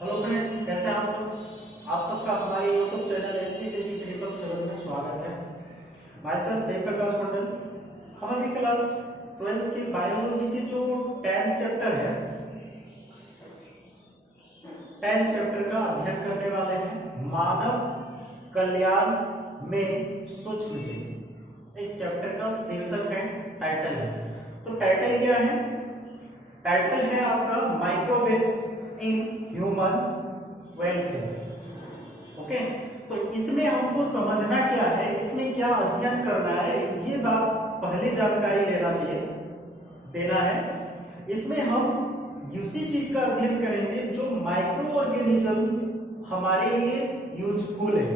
Hello friend, कैसे हैं आप सब। आप सबका हमारे YouTube channel SPCC triple seven में स्वागत है। भाई साहब देव प्रकाश मंडल। हम अभी क्लास 12th की बायोलॉजी की जो 10th चैप्टर है, 10th चैप्टर का अध्ययन करने वाले हैं। मानव कल्याण में सूक्ष्म जीव इस चैप्टर का शीर्षक है, टाइटल है। तो टाइटल क्या है? टाइटल है आपका microwaves in human welfare. Okay, तो इसमें हमको समझना क्या है, इसमें क्या अध्ययन करना है, ये बात पहले जानकारी लेना चाहिए, देना है। इसमें हम उसी चीज का अध्ययन करेंगे जो माइक्रो ऑर्गेनिजम्स हमारे लिए यूजफुल है।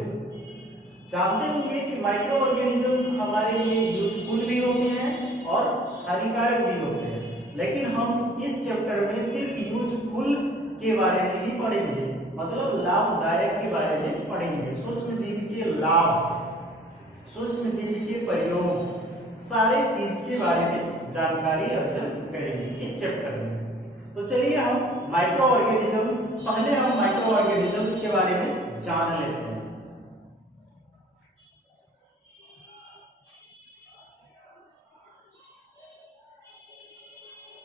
जानते होंगे कि माइक्रो ऑर्गेनिजम्स हमारे लिए यूजफुल भी होते हैं और हानिकारक भी होते हैं, लेकिन हम इस चैप्टर में सिर्फ यूजफुल के बारे में ही पढ़ेंगे, मतलब लाभदायक के बारे में पढ़ेंगे। सूक्ष्म जीव के लाभ, सूक्ष्म जीव के प्रयोग, सारे चीज के बारे में जानकारी अर्जन करेंगे इस चैप्टर में। तो चलिए हम माइक्रो ऑर्गेनिजम्स, पहले हम माइक्रो ऑर्गेनिजम्स के बारे में जान लेते हैं।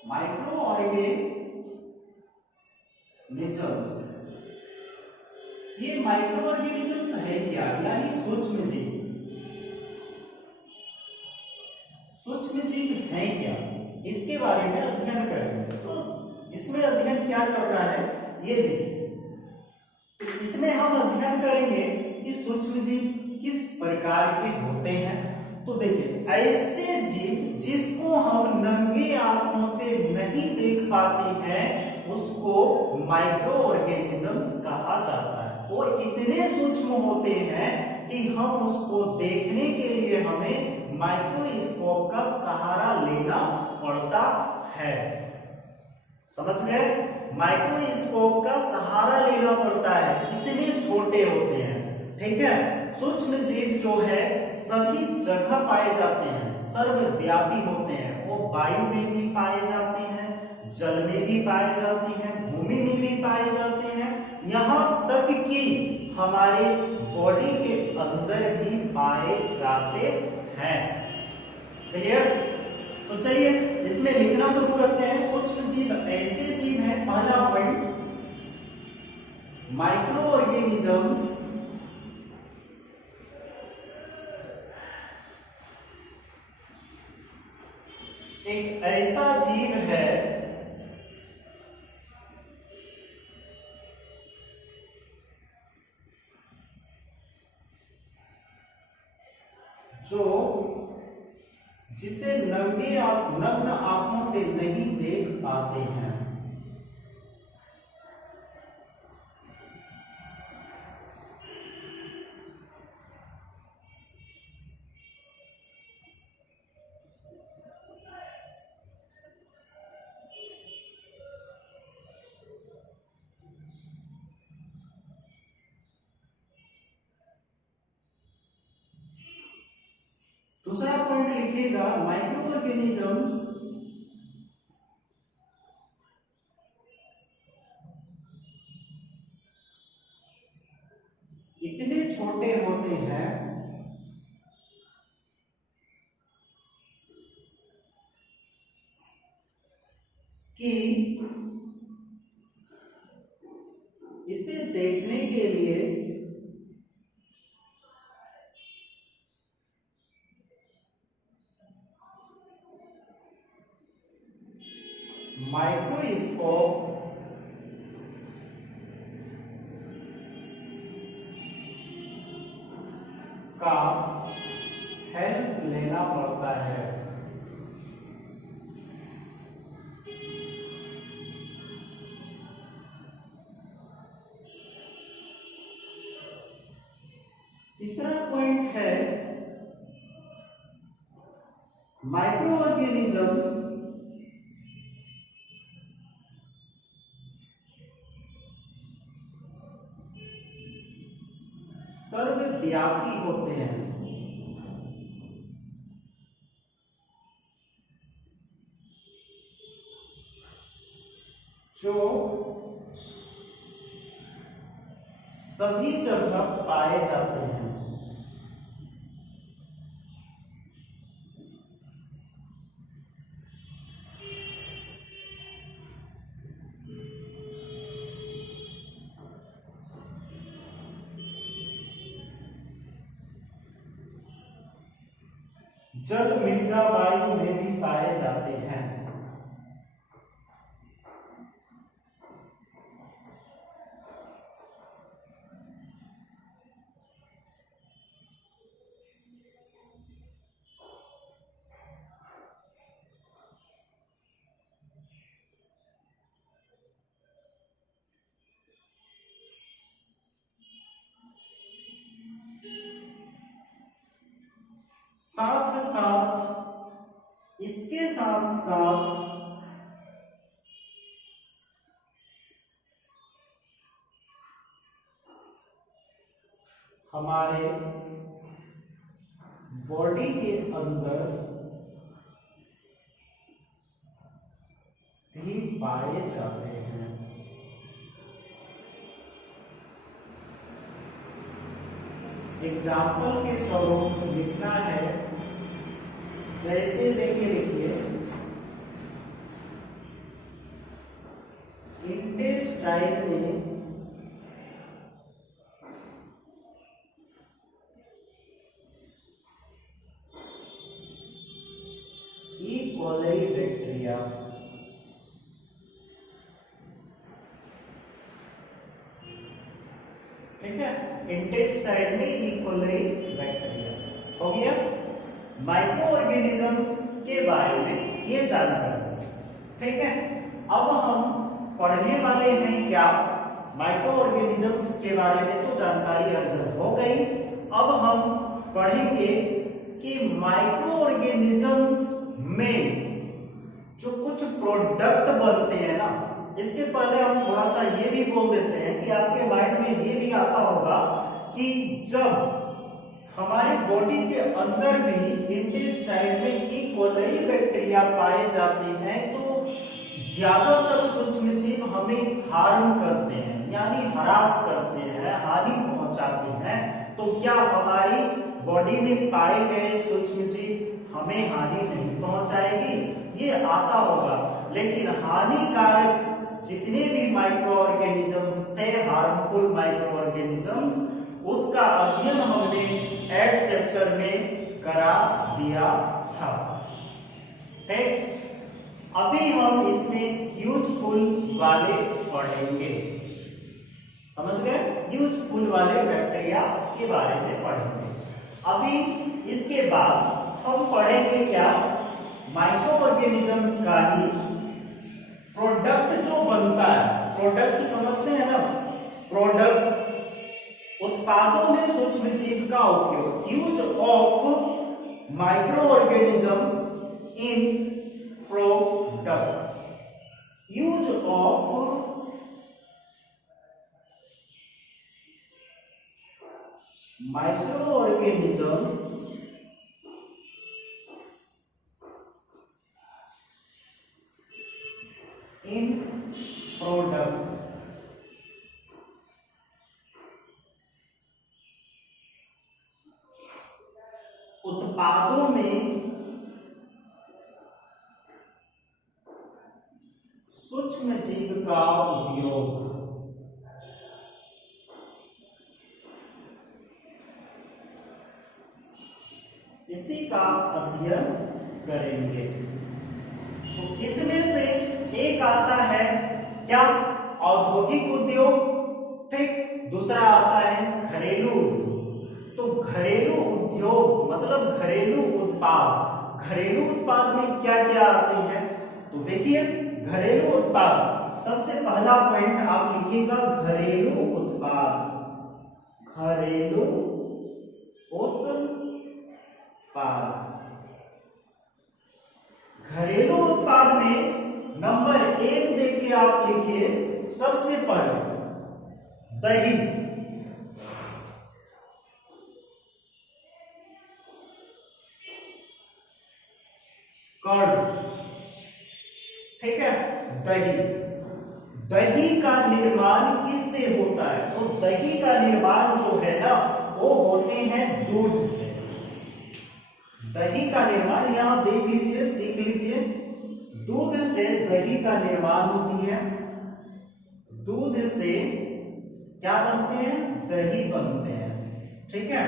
माइक्रो ऑर्गेनिजम्स, ये माइक्रो ऑर्गेनिजम्स है क्या, यानी सूक्ष्म जीव। सूक्ष्म जीव है क्या, इसके बारे में अध्ययन करेंगे। तो इसमें अध्ययन क्या करना है, ये देखिए। तो इसमें हम अध्ययन करेंगे कि सूक्ष्म जीव किस प्रकार के होते हैं। तो देखिए, ऐसे जीव जिसको हम नंगी आंखों से नहीं देख पाते हैं उसको माइक्रो ऑर्गेनिजम्स कहा जाता है। वो इतने सूक्ष्म होते हैं कि हम उसको देखने के लिए हमें माइक्रोस्कोप का सहारा लेना पड़ता है। समझ गए? माइक्रोस्कोप का सहारा लेना पड़ता है, इतने छोटे होते हैं। ठीक है, सूक्ष्म जीव जो है सभी जगह पाए जाते हैं, सर्वव्यापी होते हैं। वो वायु में भी पाए जाते हैं, जल में भी पाए जाते हैं, भूमि में भी पाए जाते हैं, यहाँ तक कि हमारे बॉडी के अंदर भी पाए जाते हैं। क्लियर? तो चलिए इसमें लिखना शुरू करते हैं। सूक्ष्म जीव ऐसे जीव हैं, पहला पॉइंट, माइक्रो ऑर्गेनिजम्स एक ऐसा जीव है जो जिसे नग्न आंखों से नहीं देख पाते हैं। दूसरा पॉइंट लिखिएगा, माइक्रो ऑर्गेनिजम्स इतने छोटे होते हैं कि इसे देखने के लिए माइक्रोस्कोप का हेल्प लेना पड़ता है। तीसरा पॉइंट है, माइक्रो ऑर्गेनिजम्स सर्वव्यापी होते हैं। जो सभी जगह पाए जाते हैं। जल, मृदा, वायु में भी पाए जाते हैं। साथ साथ, इसके साथ साथ हमारे बॉडी के अंदर भी पाए जाते हैं। एग्जाम्पल के स्वरूप लिखना है, जैसे देखिए लिखिए, इंटेस्टाइन में ई कोलाई बैक्टीरिया, ठीक है, इंटेस्टाइन में ई कोलाई बैक्टीरिया हो गया। माइक्रो ऑर्गेनिजम्स के बारे में ये जानकारी, ठीक है। अब हम पढ़ने वाले हैं क्या, माइक्रो ऑर्गेनिजम्स के बारे में तो जानकारी अर्जन हो गई। अब हम पढ़ेंगे कि माइक्रो ऑर्गेनिजम्स में जो कुछ प्रोडक्ट बनते हैं ना, इसके पहले हम थोड़ा सा ये भी बोल देते हैं कि आपके माइंड में ये भी आता होगा कि जब हमारी बॉडी के अंदर भी इंटेस्टाइन में ई कोलाई बैक्टीरिया पाए जाते हैं, तो ज्यादातर सूक्ष्म जीव हमें हार्म करते हैं, यानी हरास करते हैं, हानि पहुंचाते हैं। तो क्या हमारी बॉडी में पाए गए सूक्ष्म जीव हमें हानि नहीं पहुंचाएगी? ये आता होगा, लेकिन हानिकारक जितने भी माइक्रो ऑर्गेनिजम्स थे, हार्मफुल माइक्रो ऑर्गेनिजम्स, उसका अध्ययन हमने 8 चैप्टर में करा दिया था। ठीक, अभी हम इसमें यूजफुल वाले पढ़ेंगे, समझ गए? यूजफुल वाले बैक्टीरिया के बारे में पढ़ेंगे। अभी इसके बाद हम पढ़ेंगे क्या, माइक्रो ऑर्गेनिजम्स का ही प्रोडक्ट जो बनता है, प्रोडक्ट समझते हैं ना, प्रोडक्ट उत्पादों में सूक्ष्म जीव का उपयोग, use of micro organisms in product, use of micro organisms in product, उत्पादों में सूक्ष्म जीव का उपयोग, इसी का अध्ययन करेंगे। तो इसमें से एक आता है क्या, औद्योगिक उद्योग, ठीक, दूसरा आता है घरेलू उद्योग। तो घरेलू उद्योग मतलब घरेलू उत्पाद, घरेलू उत्पाद में क्या क्या आते हैं? तो देखिए, घरेलू उत्पाद, सबसे पहला पॉइंट आप लिखिएगा घरेलू उत्पाद, घरेलू उत्पाद। घरेलू उत्पाद में नंबर 1 देके आप लिखिए, सबसे पहले दही, कर्ड, ठीक है, दही। दही का निर्माण किससे होता है? तो दही का निर्माण जो है ना वो होते हैं दूध से। दही का निर्माण यहां देख लीजिए, सीख लीजिए, दूध से दही का निर्माण होती है। दूध से क्या बनते हैं? दही बनते हैं। ठीक है,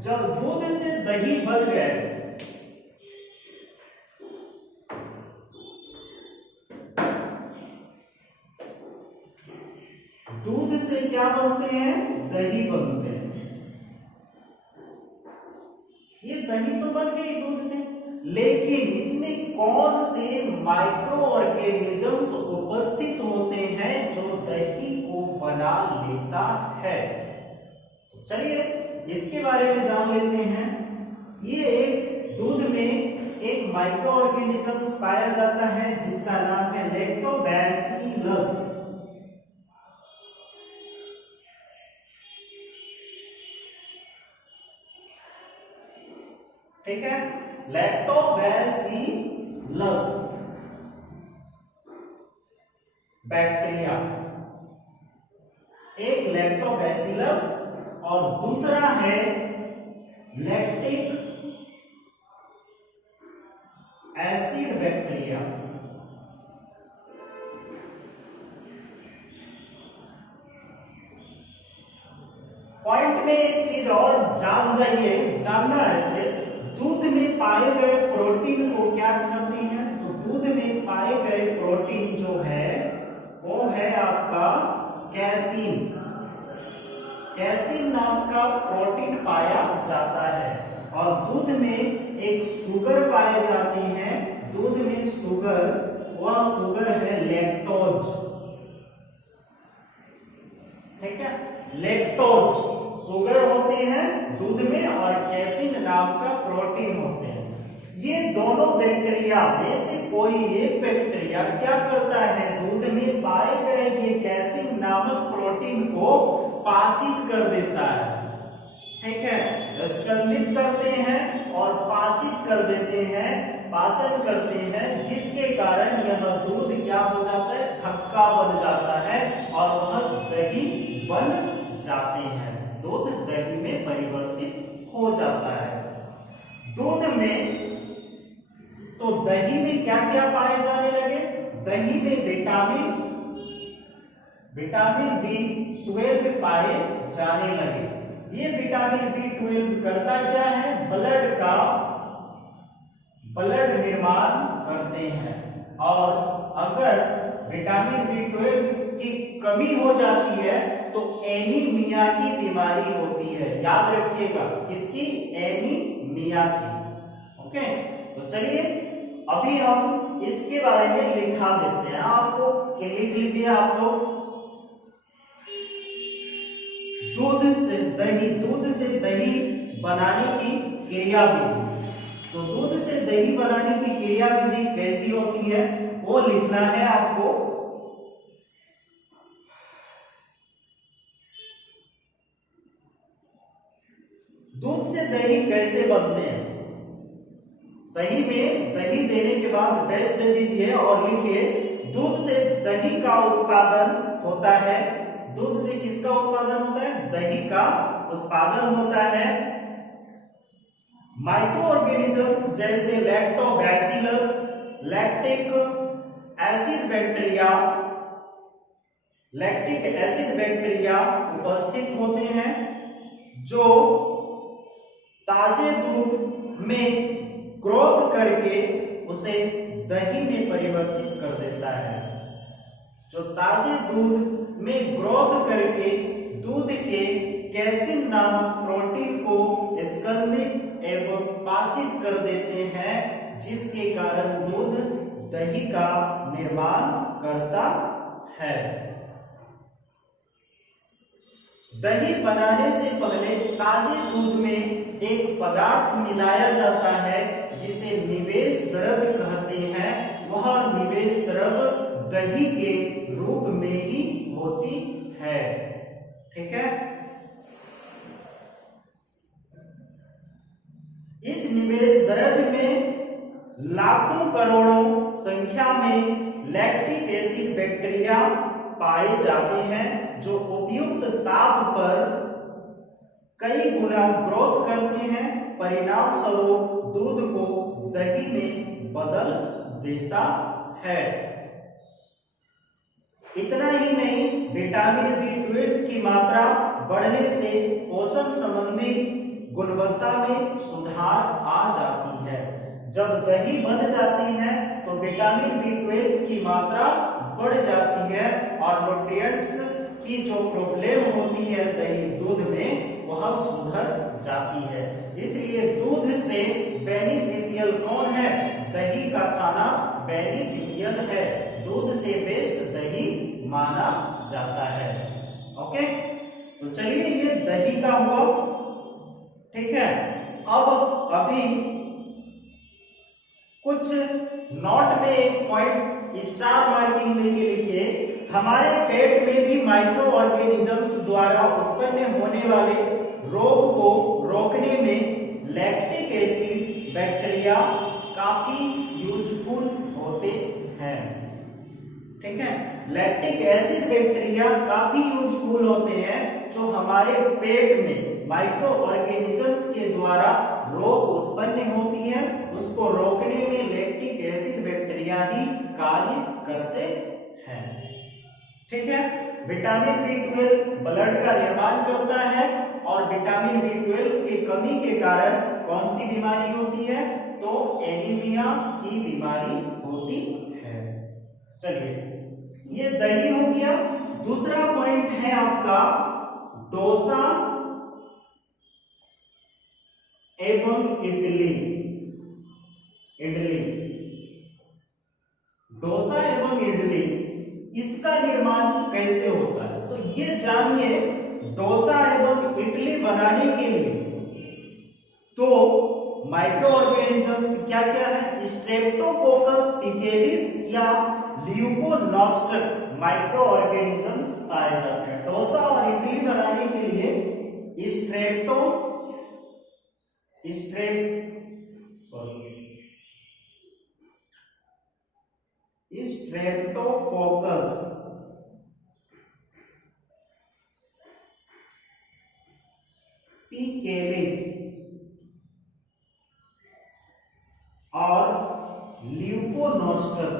जब दूध से दही बन गए, दूध से क्या बनते हैं? दही बनते हैं। ये दही तो बन गई दूध से, लेकिन इसमें कौन से माइक्रो ऑर्गेनिजम्स उपस्थित होते हैं जो दही को बना लेता है? तो चलिए इसके बारे में जान लेते हैं। ये एक दूध में एक माइक्रो ऑर्गेनिजम्स पाया जाता है जिसका नाम है लैक्टोबैसिलस। ठीक है, लैक्टोबैसिलस बैक्टीरिया, एक लैक्टोबैसिलस और दूसरा है लैक्टिक एसिड बैक्टीरिया। पॉइंट में एक चीज और जान जाइए, जानना है इसे, दूध में पाए गए प्रोटीन को क्या कहते हैं? तो दूध में पाए गए प्रोटीन जो है वो है आपका कैसीन। कैसीन नाम का प्रोटीन पाया जाता है। और दूध में एक शुगर पाए जाते हैं, दूध में शुगर, वह शुगर है लैक्टोज। ठीक है, लैक्टोज शुगर होते हैं दूध में और कैसीन नाम का प्रोटीन होते हैं। ये दोनों बैक्टीरिया में से कोई एक बैक्टीरिया क्या करता है? दूध में पाए गए ये कैसीन नामक प्रोटीन को पाचित कर देता है। ठीक है, स्कंदित करते हैं और पाचित कर देते हैं, पाचन करते हैं, जिसके कारण यह दूध क्या हो जाता है? थक्का बन जाता है और वह दही बन जाते हैं। दूध दही में परिवर्तित हो जाता है। दूध में तो दही में क्या क्या पाए जाने लगे? दही में विटामिन B12 पाए जाने लगे। ये विटामिन B12 करता क्या है? ब्लड निर्माण करते हैं। और अगर विटामिन B12 की कमी हो जाती है तो एनीमिया की बीमारी होती है। याद रखिएगा, किसकी? एनीमिया की। ओके, तो चलिए अभी हम इसके बारे में लिखा देते हैं आपको, कि लिख लीजिए आप लोग। दूध से दही बनाने की क्रिया विधि। तो दूध से दही बनाने की क्रिया विधि कैसी होती है वो लिखना है आपको। दूध से दही कैसे बनते हैं? दही में दही देने के बाद डैश दे दीजिए और लिखिए, दूध से दही का उत्पादन होता है। दूध से किसका उत्पादन होता है? दही का उत्पादन होता है। माइक्रो ऑर्गेनिजम्स जैसे लैक्टोबैसिलस, लैक्टिक एसिड बैक्टीरिया उपस्थित होते हैं, जो ताजे दूध में ग्रोथ करके उसे दही में परिवर्तित कर देता है। जो ताजे दूध में ग्रोथ करके दूध के कैसीन नामक प्रोटीन को स्कंदित एवं पाचित कर देते हैं, जिसके कारण दूध दही का निर्माण करता है। दही बनाने से पहले ताजे दूध में एक पदार्थ मिलाया जाता है जिसे निवेश द्रव्य कहते हैं। वह निवेश द्रव्य दही के रूप में ही होती है। ठीक है, इस निवेश द्रव्य में लाखों करोड़ों संख्या में लैक्टिक एसिड बैक्टीरिया पाए जाते हैं जो उपयुक्त ताप पर कई गुना ग्रोथ करते हैं, परिणाम स्वरूप दूध को दही में बदल देता है। इतना ही नहीं, विटामिन B12 की मात्रा बढ़ने से पोषण संबंधी गुणवत्ता में सुधार आ जाती है। जब दही बन जाती है तो विटामिन B12 की मात्रा बढ़ जाती है और न्यूट्रिएंट्स की जो प्रॉब्लम होती है दही दूध में वह सुधर जाती है। इसलिए दूध से बेनिफिशियल कौन है? दही का खाना बेनिफिशियल है, दूध से बेस्ट दही माना जाता है। ओके, तो चलिए ये दही का हुआ, ठीक है। अब अभी कुछ नोट में एक पॉइंट स्टार मार्किंग लेके लिखिए। हमारे पेट में भी माइक्रो ऑर्गेनिजम्स द्वारा उत्पन्न होने वाले रोग को रोकने में लैक्टिक एसिड बैक्टीरिया काफी यूजफुल होते हैं, ठीक है। लैक्टिक एसिड बैक्टीरिया काफी यूजफुल होते हैं जो हमारे पेट में माइक्रो ऑर्गेनिजम्स के द्वारा रोग उत्पन्न होती है, उसको रोकने में लैक्टिक एसिड बैक्टीरिया ही कार्य करते हैं, ठीक है। विटामिन B12 ब्लड का निर्माण करता है और विटामिन B12 की कमी के कारण कौन सी बीमारी होती है? तो एनीमिया की बीमारी होती है। चलिए ये दही हो गया। दूसरा पॉइंट है आपका डोसा एवं इडली। डोसा एवं इडली, इसका निर्माण कैसे होता है? तो ये जानिए। डोसा एवं इडली बनाने के लिए तो माइक्रो ऑर्गेनिजम्स क्या क्या है? स्ट्रेप्टोकोकस पिकेलिस या ल्यूकोनोस्टक माइक्रो ऑर्गेनिजम्स पाए जाते हैं। डोसा और इडली बनाने के लिए स्ट्रेप्टोकोकस पिकेलिस और ल्यूकोनोस्टक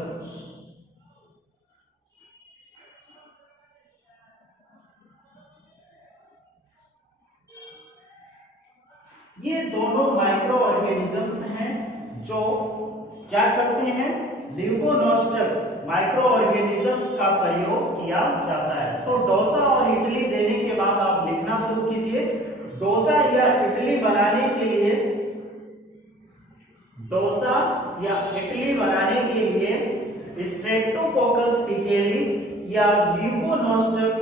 ये दोनों माइक्रो ऑर्गेनिजम्स हैं जो क्या करते हैं? ल्यूकोनोस्टक माइक्रो ऑर्गेनिजम्स का प्रयोग किया जाता है। तो डोसा और इडली देने के बाद आप लिखना शुरू कीजिए। डोसा या इडली बनाने के लिए स्ट्रेप्टोकोकस पिकेलिस या ल्यूकोनोस्टक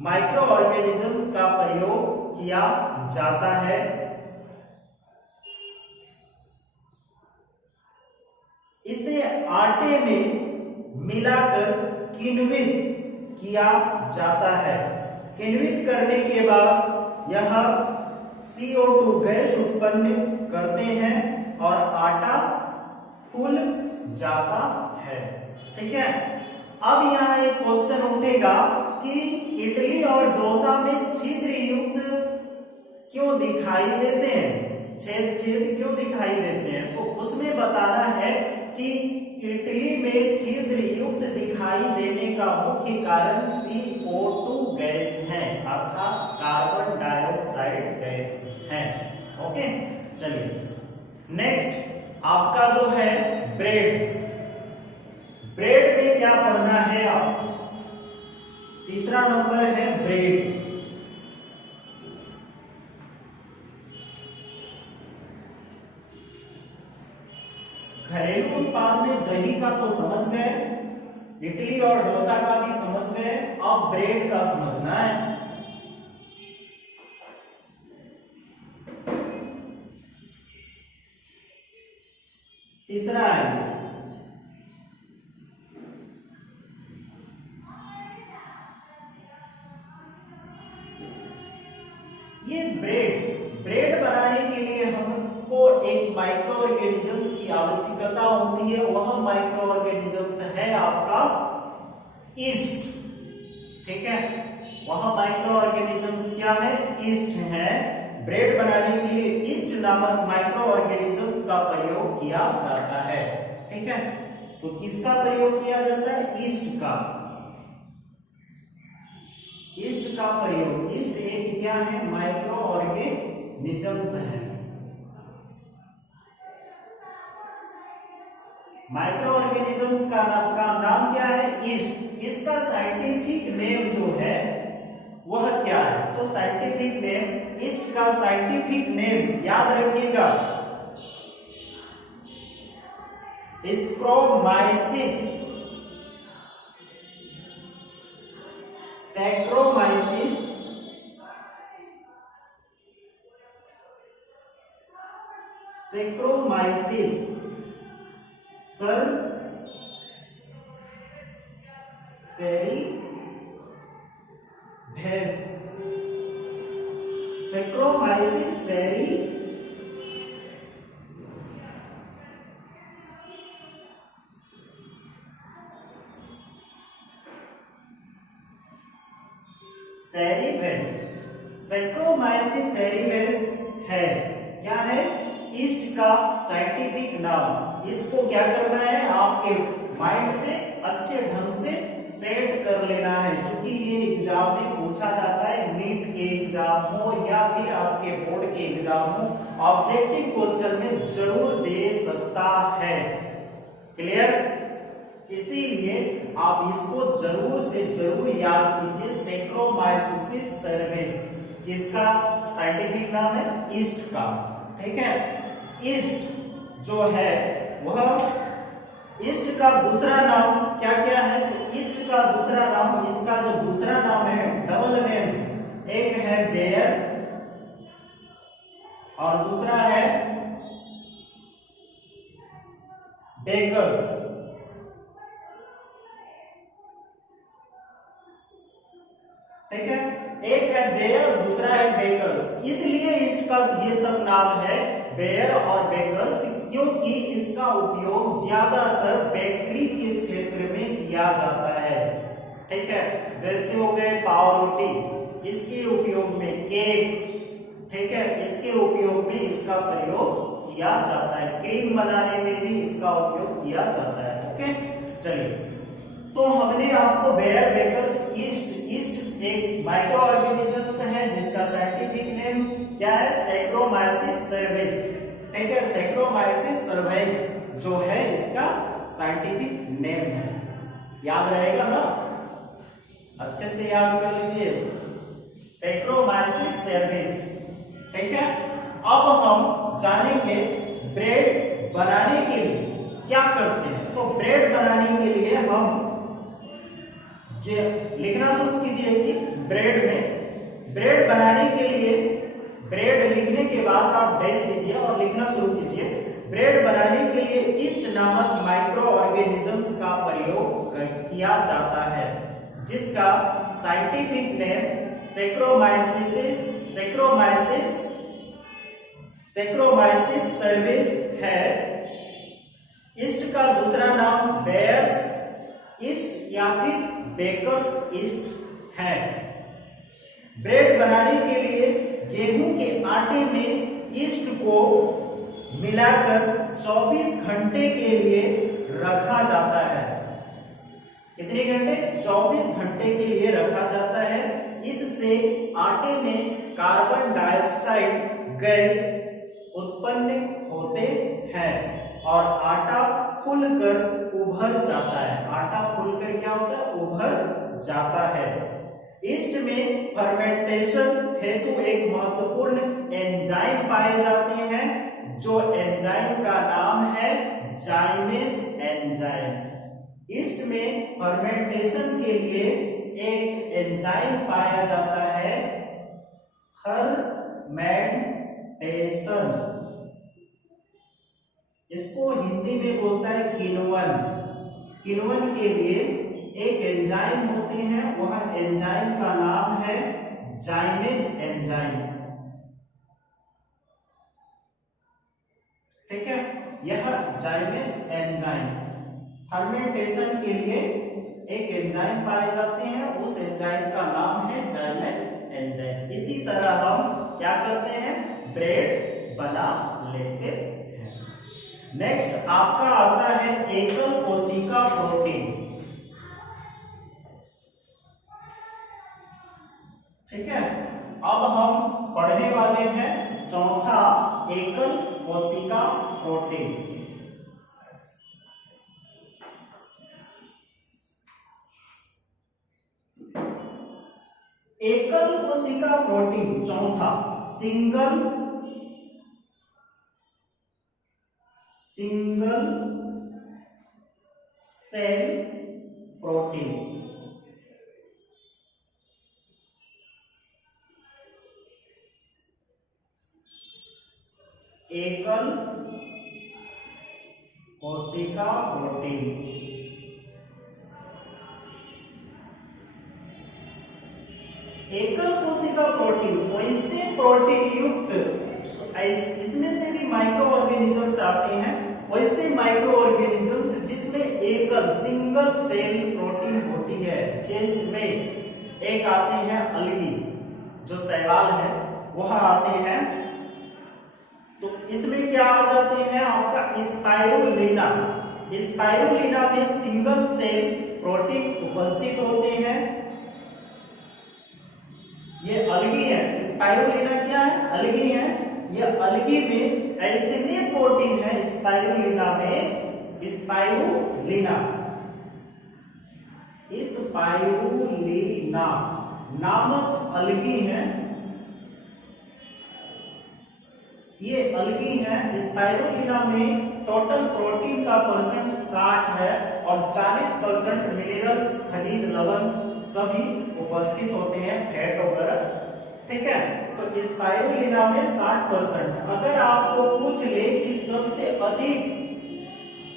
माइक्रो ऑर्गेनिजम्स का प्रयोग किया जाता है। इसे आटे में मिलाकर किण्वित किया जाता है। किण्वित करने के बाद यह CO2 गैस उत्पन्न करते हैं और आटा फूल जाता है, ठीक है। अब यहाँ एक क्वेश्चन उठेगा कि इडली और डोसा में छिद्र युक्त क्यों दिखाई देते हैं? छेद क्यों दिखाई देते हैं? तो उसमें बताना है कि इडली में छिद्र युक्त दिखाई देने का मुख्य कारण CO2 गैस है, अर्थात कार्बन डाइऑक्साइड गैस है। ओके, चलिए नेक्स्ट आपका जो है ब्रेड में क्या पढ़ना है आप? तीसरा नंबर है ब्रेड। घरेलू उत्पाद में दही का तो समझ गए, इडली और डोसा का भी समझ गए, अब ब्रेड का समझना है। तीसरा है ये ब्रेड बनाने के लिए हमको एक माइक्रो ऑर्गेनिजम्स की आवश्यकता होती है। वह माइक्रो ऑर्गेनिजम्स है आपका ईस्ट। ठीक है, वहां माइक्रो ऑर्गेनिजम्स क्या है, ईस्ट है। ब्रेड बनाने के लिए ईस्ट नामक माइक्रो ऑर्गेनिजम्स का प्रयोग किया जाता है। ठीक है, तो किसका प्रयोग किया जाता है, ईस्ट का। ईस्ट का प्रयोग, ईस्ट एक क्या है, माइक्रो ऑर्गेनिजम्स है। माइक्रो ऑर्गेनिजम्स का नाम क्या है, ईस्ट। इसका साइंटिफिक नेम जो है वह क्या है, तो साइंटिफिक नेम, ईस्ट का साइंटिफिक नेम याद रखिएगा, स्क्रोमाइसिस, सैक्रोमाइसिस, सैक्रोमाइसिस सर सेरीभेस, सैक्रोमाइसिस सेरी सेरीभेस, सैक्रोमाइसिस सेरीभेस है, क्या है, ईस्ट का साइंटिफिक नाम। इसको क्या करना है, आपके माइंड पे अच्छे ढंग से सेट कर लेना है, क्योंकि ये एग्जाम में पूछा जाता है, नीट के एग्जाम हो या फिर आपके बोर्ड के एग्जाम हो, ऑब्जेक्टिव क्वेश्चन में जरूर दे सकता है। क्लियर, इसीलिए आप इसको जरूर से जरूर याद कीजिए, सैक्रोमाइसिस सर्विस, किसका साइंटिफिक नाम है, ईस्ट का। ठीक है, ईस्ट जो है वह, ईस्ट का दूसरा नाम क्या क्या है, तो ईस्ट का दूसरा नाम, इसका जो दूसरा नाम है, डबल नेम, एक है बेयर और दूसरा है बेकर्स। ठीक है, एक है बेयर, दूसरा है बेकर्स। इसलिए इसका ये सब नाम है बेयर और बेकर्स, क्योंकि इसका उपयोग ज्यादातर बेकरी के क्षेत्र में किया जाता है। ठीक है, जैसे हो गए पाव रोटी, इसके उपयोग में केक, ठीक है, इसके उपयोग में इसका प्रयोग किया जाता है, केक बनाने में भी इसका उपयोग किया जाता है। ओके, चलिए, तो हमने आपको बेयर, बेकर्स, ईस्ट एक माइक्रो ऑर्गेनिजम्स है जिसका साइंटिफिक नेम क्या है, सैक्रोमाइसिस सर्विस। ठीक है, सैक्रोमाइसिस सर्विस जो है इसका साइंटिफिक नेम है, याद रहेगा ना, अच्छे से याद कर लीजिए, सैक्रोमाइसिस सर्विस। ठीक है, अब हम जानेंगे ब्रेड बनाने के लिए क्या करते हैं। तो ब्रेड बनाने के लिए हम लिखना शुरू कीजिए कि ब्रेड बनाने के लिए, ब्रेड लिखने के बाद आप डैश लीजिए और लिखना शुरू कीजिए। ब्रेड बनाने के लिए ईस्ट नामक माइक्रो ऑर्गेनिजम्स का प्रयोग किया जाता है, जिसका साइंटिफिक नेम सैक्रोमाइसिस सर्विस है। ईस्ट का दूसरा नाम बेयर्स ईस्ट या फिर बेकर्स ईस्ट है। ब्रेड बनाने के लिए गेहूं के आटे में ईस्ट को मिलाकर 24 घंटे के लिए रखा जाता है। कितने घंटे, 24 घंटे के लिए रखा जाता है। इससे आटे में कार्बन डाइऑक्साइड गैस उत्पन्न होते हैं और आटा फूलकर उभर जाता है। आटा फूलकर क्या होता है, उभर जाता है। ईस्ट में फर्मेंटेशन हेतु एक महत्वपूर्ण एंजाइम पाए जाते हैं, जो एंजाइम का नाम है जाइमेज एंजाइम। ईस्ट में फर्मेंटेशन के लिए एक एंजाइम पाया जाता है, फर्मेंटेशन। इसको हिंदी में बोलता है किण्वन। किण्वन के लिए एक एंजाइम होते हैं, वह एंजाइम का नाम है जाइमेज एंजाइम। ठीक है, यह जाइमेज एंजाइम। फर्मेंटेशन के लिए एक एंजाइम पाए जाते हैं, उस एंजाइम का नाम है जाइमेज एंजाइम। इसी तरह हम क्या करते हैं, ब्रेड बना लेते हैं। नेक्स्ट आपका आता है एकल कोशिका प्रोटीन। ठीक है, अब हम पढ़ने वाले हैं चौथा एकल कोशिका प्रोटीन। एकल कोशिका प्रोटीन चौथा सिंगल सेल प्रोटीन। एकल कोशिका प्रोटीन। एकल कोशिका प्रोटीन वैसे प्रोटीन युक्त, इसमें से भी माइक्रो ऑर्गेनिजम्स आते हैं, वैसे माइक्रो ऑर्गेनिजम्स जिसमें एकल सिंगल सेल प्रोटीन होती है। जिसमें एक आते हैं अलगी, जो शैवाल है वह आते हैं। तो इसमें क्या आ जाते हैं आपका स्पाइरुलिना। स्पाइरुलिना में सिंगल सेल प्रोटीन उपस्थित होते हैं। ये अलगी है, स्पाइरुलिना क्या है, अलगी है। ये अलगी में इतने प्रोटीन है स्पाइरुलिना में, स्पाइरुलिना नामक अलगी है। ये अलगी है, स्पाइरुलिना में टोटल प्रोटीन का परसेंट 60 है और 40% मिनरल्स, खनिज, लवण सभी उपस्थित होते हैं, फैट वगैरह। ठीक है, तो स्पाइरुलिना में 60%। अगर आपको पूछ ले कि सबसे अधिक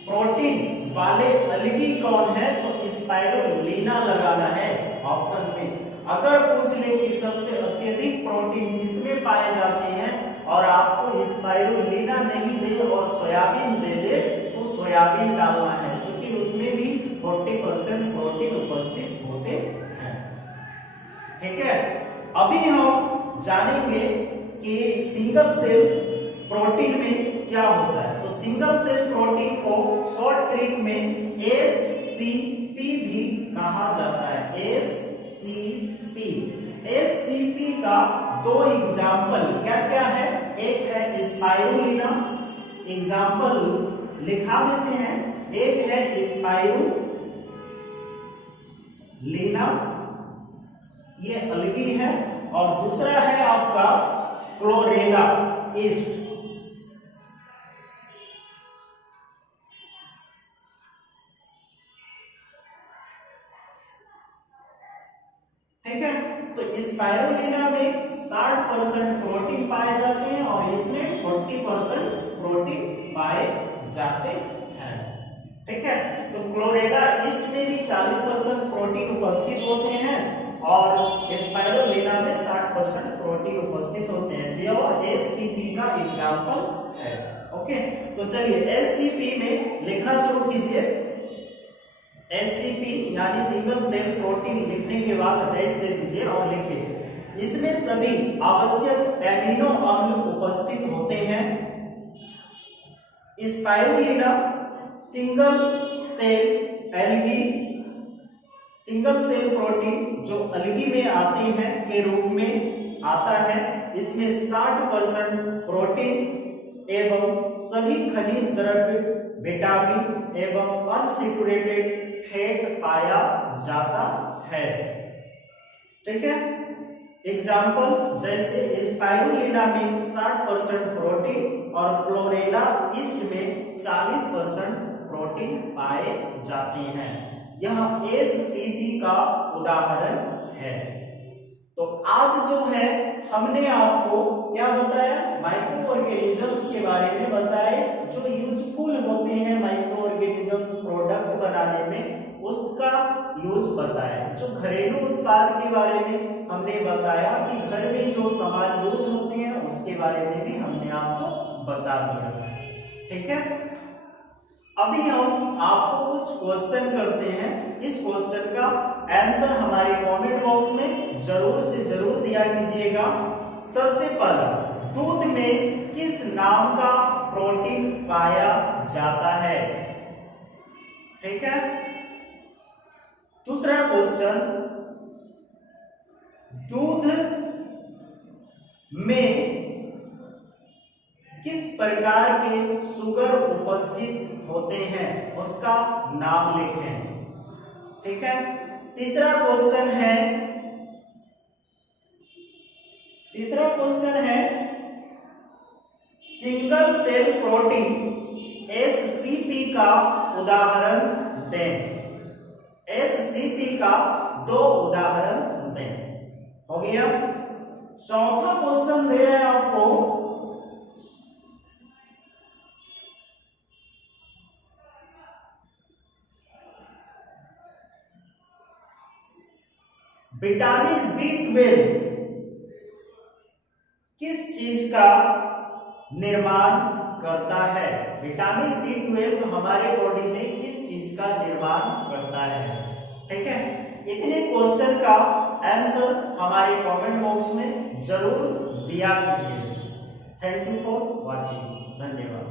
प्रोटीन वाले अलगी कौन है, तो स्पाइरुलिना लगाना है ऑप्शन में। अगर पूछ ले कि सबसे अत्यधिक प्रोटीन किसमें पाए जाते हैं और आपको स्पाइरुलिना नहीं दे और सोयाबीन दे दे, तो सोयाबीन डालना है, क्योंकि उसमें भी 40% प्रोटीन उपस्थित होते हैं। ठीक है, अभी हम जानेंगे कि सिंगल सेल प्रोटीन में क्या होता है। तो सिंगल सेल प्रोटीन को शॉर्ट ट्रिक में एससीपी भी कहा जाता है। एससीपी का दो एग्जाम्पल क्या क्या है, एक है स्पाइरुलिना, एग्जाम्पल लिखा देते हैं। एक है स्पाइरुलिना, ये अलगी है, और दूसरा है आपका क्लोरेला ईस्ट। ठीक है, तो स्पाइरुलिना में 60% प्रोटीन पाए जाते हैं और इसमें 40% प्रोटीन पाए जाते हैं। ठीक है, तो क्लोरेला ईस्ट में भी 40% प्रोटीन उपस्थित होते हैं और स्पाइरुलिना में 60% प्रोटीन उपस्थित होते हैं, जो एससीपी का एग्जांपल है। ओके, तो चलिए एससीपी में लिखना शुरू कीजिए। एससीपी यानी सिंगल सेल प्रोटीन लिखने के बाद डैश दे दीजिए और लिखिए, इसमें सभी आवश्यक एमिनो अम्ल उपस्थित होते हैं। Spirulina single cell algae, single cell protein जो अलगी में आते हैं के रूप में आता है। इसमें 60% प्रोटीन एवं सभी खनिज द्रव्य, विटामिन एवं अनसैचुरेटेड फैट पाया जाता है। ठीक है, एग्जाम्पल जैसे स्पाइरुलिना में 60% प्रोटीन और क्लोरेला ईस्ट में 40% प्रोटीन पाए जाते हैं। यह एससीपी का उदाहरण है। तो आज जो है हमने आपको क्या बताया, माइक्रो ऑर्गेनिजम्स के बारे में बताए, जो यूजफुल होते हैं माइक्रो ऑर्गेनिजम्स प्रोडक्ट बनाने में, उसका यूज बताया। जो घरेलू उत्पाद के बारे में हमने बताया कि घर में जो सामान यूज होते हैं उसके बारे में भी हमने आपको बता दिया। ठीक है, अभी हम आपको कुछ क्वेश्चन करते हैं। इस क्वेश्चन का आंसर हमारे कमेंट बॉक्स में जरूर से जरूर दिया कीजिएगा। सबसे पहला, दूध में किस नाम का प्रोटीन पाया जाता है? ठीक है। दूसरा क्वेश्चन, दूध में किस प्रकार के शुगर उपस्थित होते हैं, उसका नाम लिखें। ठीक है। तीसरा क्वेश्चन है सिंगल सेल प्रोटीन SCP का उदाहरण दें। SCP का 2 उदाहरण दें। हो गया। चौथा क्वेश्चन दे रहे हैं आपको, विटामिन B12 किस चीज का निर्माण करता है? विटामिन B12 हमारे बॉडी में किस चीज का निर्माण करता है? ठीक है। इतने क्वेश्चन का आंसर हमारे कमेंट बॉक्स में जरूर दिया कीजिए। Thank you for watching. धन्यवाद।